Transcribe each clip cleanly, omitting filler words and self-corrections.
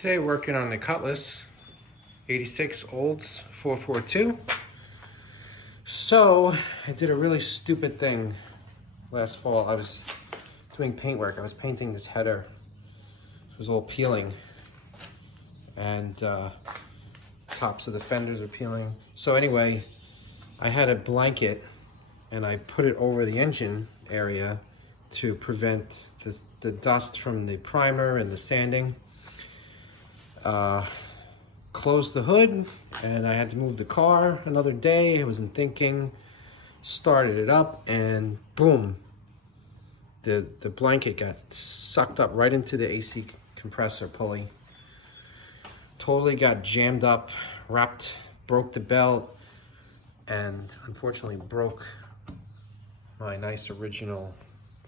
Today working on the Cutlass 86 Olds 442. So I did a really stupid thing last fall. I was doing paint work. I was painting this header. It was all peeling and tops of the fenders are peeling. So anyway, I had a blanket and I put it over the engine area to prevent the dust from the primer and the sanding. Closed the hood and I had to move the car another day. I wasn't thinking, started it up and boom, the blanket got sucked up right into the AC compressor pulley. Totally got jammed up, wrapped, broke the belt, and unfortunately broke my nice original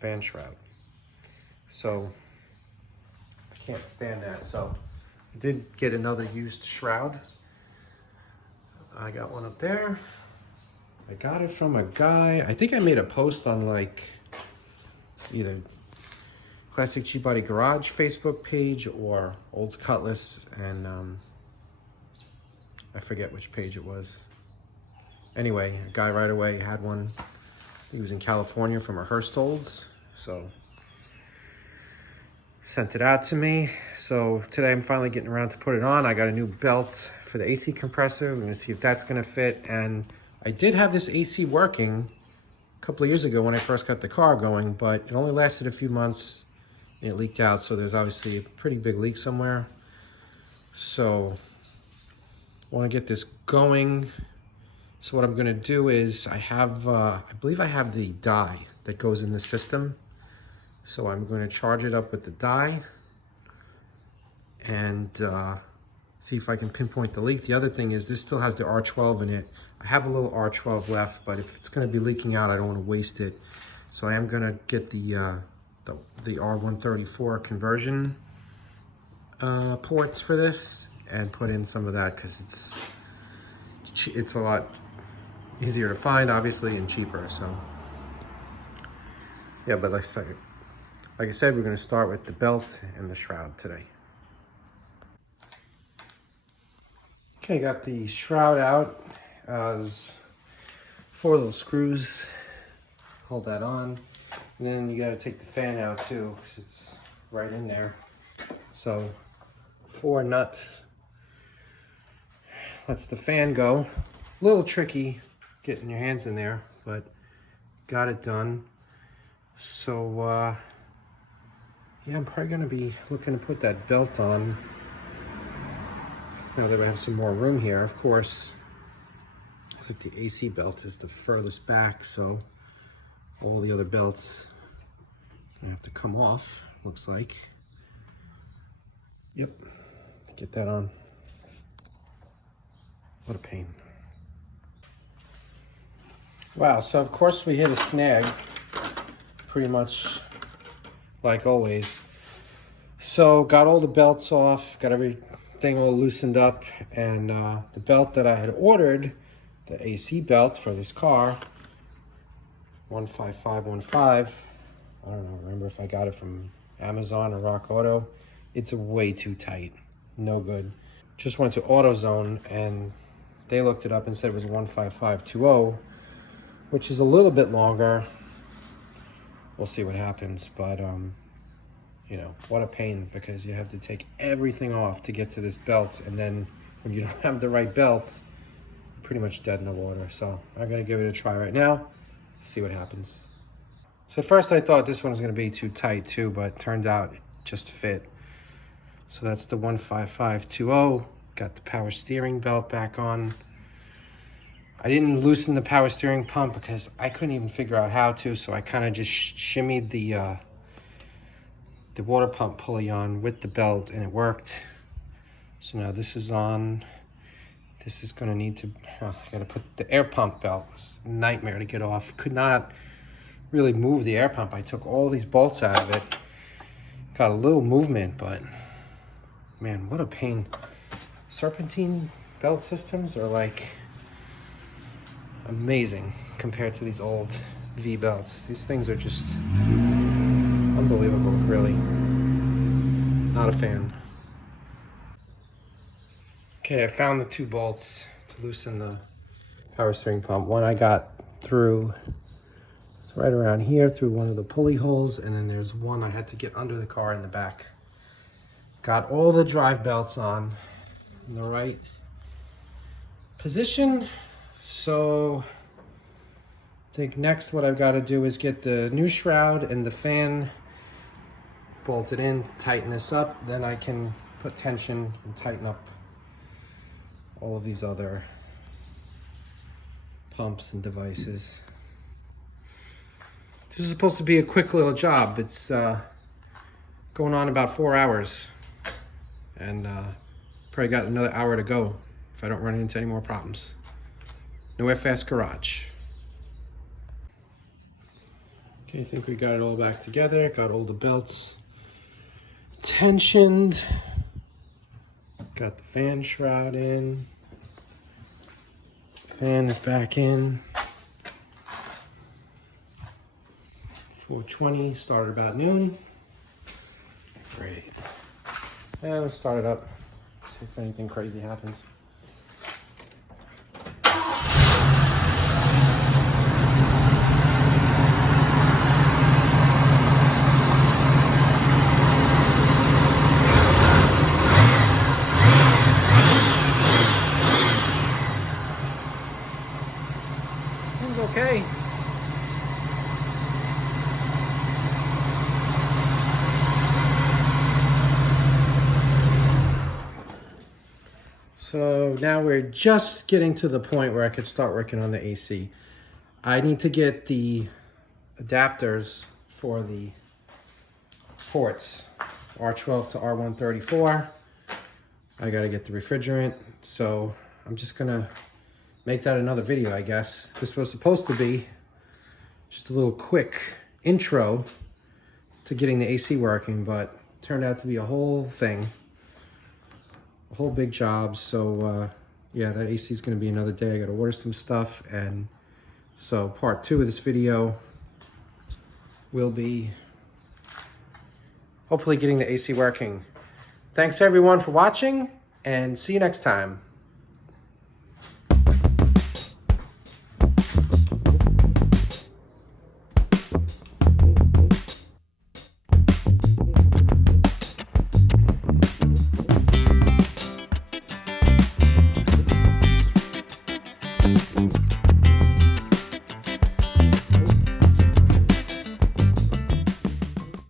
fan shroud. So I can't stand that. So I did get another used shroud. I got one up there. I got it from a guy. I think I made a post on like either Classic Cheap Body Garage Facebook page or Old Cutlass, and I forget which page it was. Anyway, a guy right away had one. I think he was in California from a Hearst Olds, so sent it out to me. So today I'm finally getting around to put it on. I got a new belt for the AC compressor. We're gonna see if that's gonna fit. And I did have this AC working a couple of years ago when I first got the car going, but it only lasted a few months and it leaked out. So there's obviously a pretty big leak somewhere. So I wanna get this going. So what I'm gonna do is I have, I believe I have the dye that goes in the system. So I'm going to charge it up with the dye and see if I can pinpoint the leak. The other thing is this still has the R12 in it. I have a little R12 left, but if it's going to be leaking out, I don't want to waste it. So I am going to get the R134 conversion ports for this and put in some of that because it's a lot easier to find, obviously, and cheaper. So yeah, but like I said, we're going to start with the belt and the shroud today. Okay, got the shroud out. There's 4 little screws. Hold that on. And then you got to take the fan out too, because it's right in there. So 4 nuts. Lets the fan go. A little tricky getting your hands in there, but got it done. So yeah, I'm probably gonna be looking to put that belt on now that I have some more room here. Of course, looks like the AC belt is the furthest back, so all the other belts gonna have to come off, looks like. Yep, get that on. What a pain. Wow, so of course we hit a snag, pretty much like always. So got all the belts off, got everything all loosened up, and the belt that I had ordered, the AC belt for this car, 15515, I don't know, remember if I got it from Amazon or Rock Auto. It's way too tight, no good. Just went to AutoZone and they looked it up and said it was 15520, which is a little bit longer. We'll see what happens, but you know, what a pain, because you have to take everything off to get to this belt, and then when you don't have the right belt, you're pretty much dead in the water. So I'm gonna give it a try right now, see what happens. So at first I thought this one was gonna be too tight too, but turned out it just fit. So that's the 15520. Got the power steering belt back on. I didn't loosen the power steering pump because I couldn't even figure out how to, so I kind of just shimmied the water pump pulley on with the belt and it worked. So now this is on. This is gonna need to, I gotta put the air pump belt. It was a nightmare to get off. Could not really move the air pump. I took all these bolts out of it. Got a little movement, but man, what a pain. Serpentine belt systems are like amazing compared to these old V belts. These things are just unbelievable, really. Not a fan. Okay, I found the 2 bolts to loosen the power steering pump. One I got through right around here through one of the pulley holes, and then there's one I had to get under the car in the back. Got all the drive belts on in the right position. So I think next what I've got to do is get the new shroud and the fan bolted in to tighten this up. Then I can put tension and tighten up all of these other pumps and devices. This is supposed to be a quick little job. It's going on about 4 hours, and probably got another hour to go if I don't run into any more problems. No FS Garage. Okay, I think we got it all back together. Got all the belts tensioned. Got the fan shroud in. Fan is back in. 420, started about noon. Great. And let's start it up. See if anything crazy happens. Seems okay. So now we're just getting to the point where I could start working on the AC. I need to get the adapters for the ports, R12 to R134. I gotta get the refrigerant, so I'm just gonna make that another video, I guess. This was supposed to be just a little quick intro to getting the AC working, but turned out to be a whole thing. A whole big job. So yeah, that AC is going to be another day. I got to order some stuff, and so part 2 of this video will be hopefully getting the AC working. Thanks everyone for watching, and see you next time.